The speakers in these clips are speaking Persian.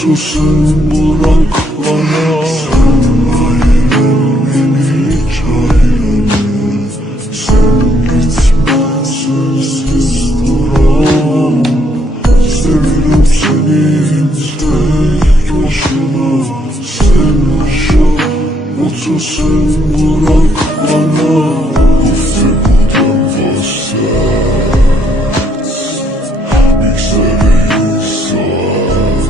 otursun bırak bana. Sen ayrıl beni hiç ayrılma. Sen gitme sensiz duramam. Seviyorum seni tek başına. Sen yaşa otursun bırak bana. Guftegudan bahset, yükseleyin saat.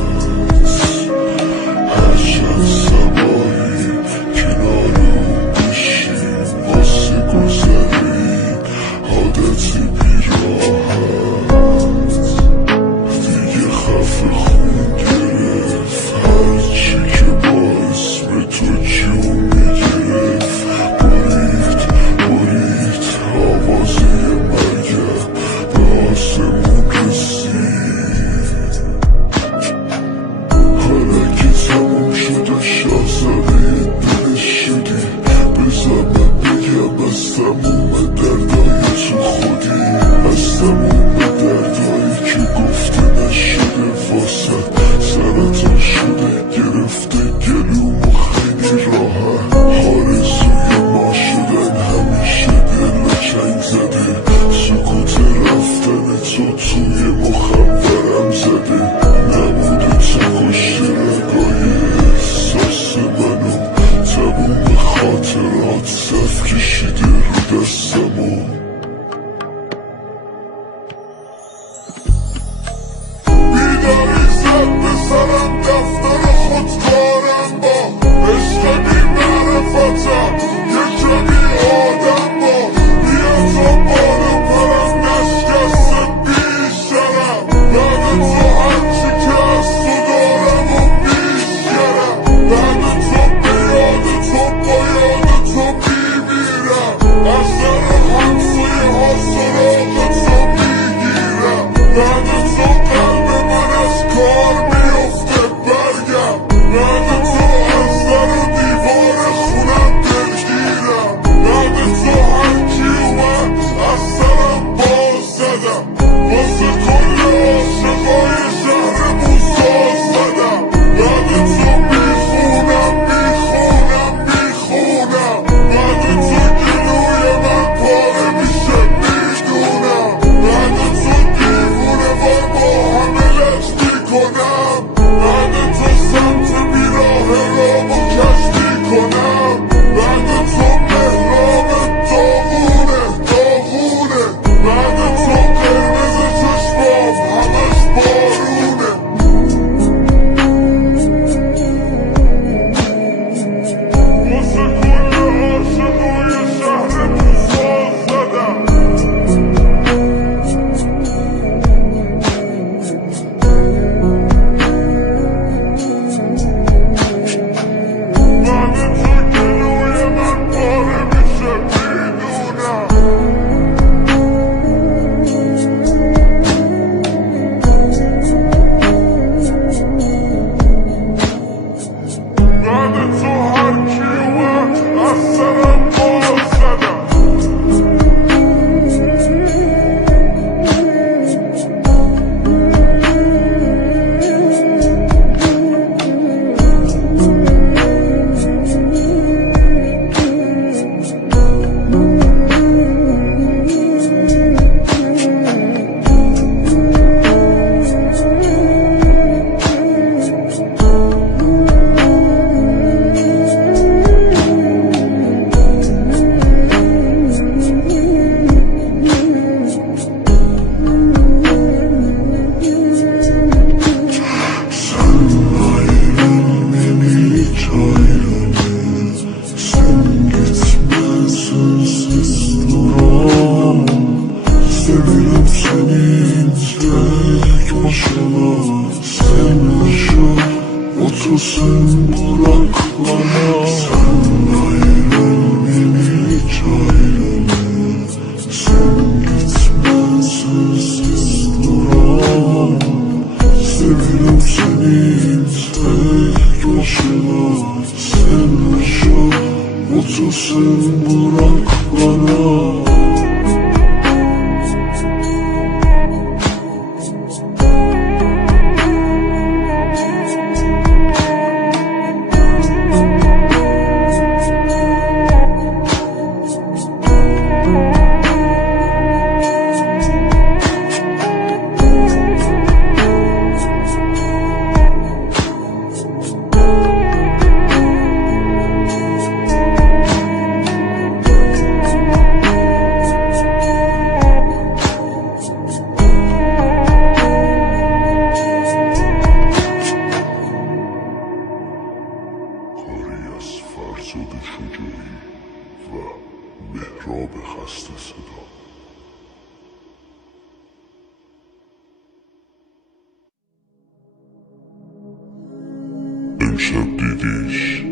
Her şey sabahı kinarı bişin. Vası güzelliğin adeti bir rahat. دیگه خفه خون گرفت هرچی که با اسم تو جون میگرفت. برید آوازه مرگم به آسمون رسید. حالا که تموم شده شاهزاده دلش شدی. بذار من بگم از تموم دردای تو خودی. از تموم دردایی که گفته نشده واسه سرطان شده گرفته گلومو خیلی راحت. آرزوی ما شدن همیشه دل چنگ زده. سکوت رفتن تو توی مخورم زده. نبود تو کشته رگای احساس منو. تموم خاطرات صف کشیده رو دستمو. بیداری زد به سرم دفتر خودکارم با عشق بی معرفتم یه کمی آدم با. بیا تا بارو پرم نشکسته بیشترم. بعد تو هرچی که از تو دارم و بیشترم. بعد تو بیاد تو با یاد تو بیمیرم. از در همسوی ها سراغ تو میگیرم. بعد تو قلب من از کار میفته برگم. بعد تو از در و دیوار خونم دلگیرم. بعد تو هرکی اومد از سرم باز زدم. واسه کل عاشقای شهرمون ساز زدم. بعد تو میخونم. بعد تو گلوی من پاره میشه میدونم. بعد تو دیوونه وار با همه لج میکنم. بعد تو سمت بیراه رامو کش میکنم. بعد تو مهراب داغونه. بعد تو قرمز چشمام همش بارونه. واسه کل عاشقای شهرمون ساز زدم. بعد تو گلوی من پاره میشه میدونم. بعد تو هرکی اومد از سرم باز زدم. Seviyorum senin tek başına. Sen yaşa otursun bırak bana. Sen ayrıl beni hiç ayrılma. Sen gitme sensiz duramam. Seviyorum senin tek başına. Sen yaşa otursun bırak bana. فرزاد شجاعی و مهراب خسته صدا. امشب دیدیش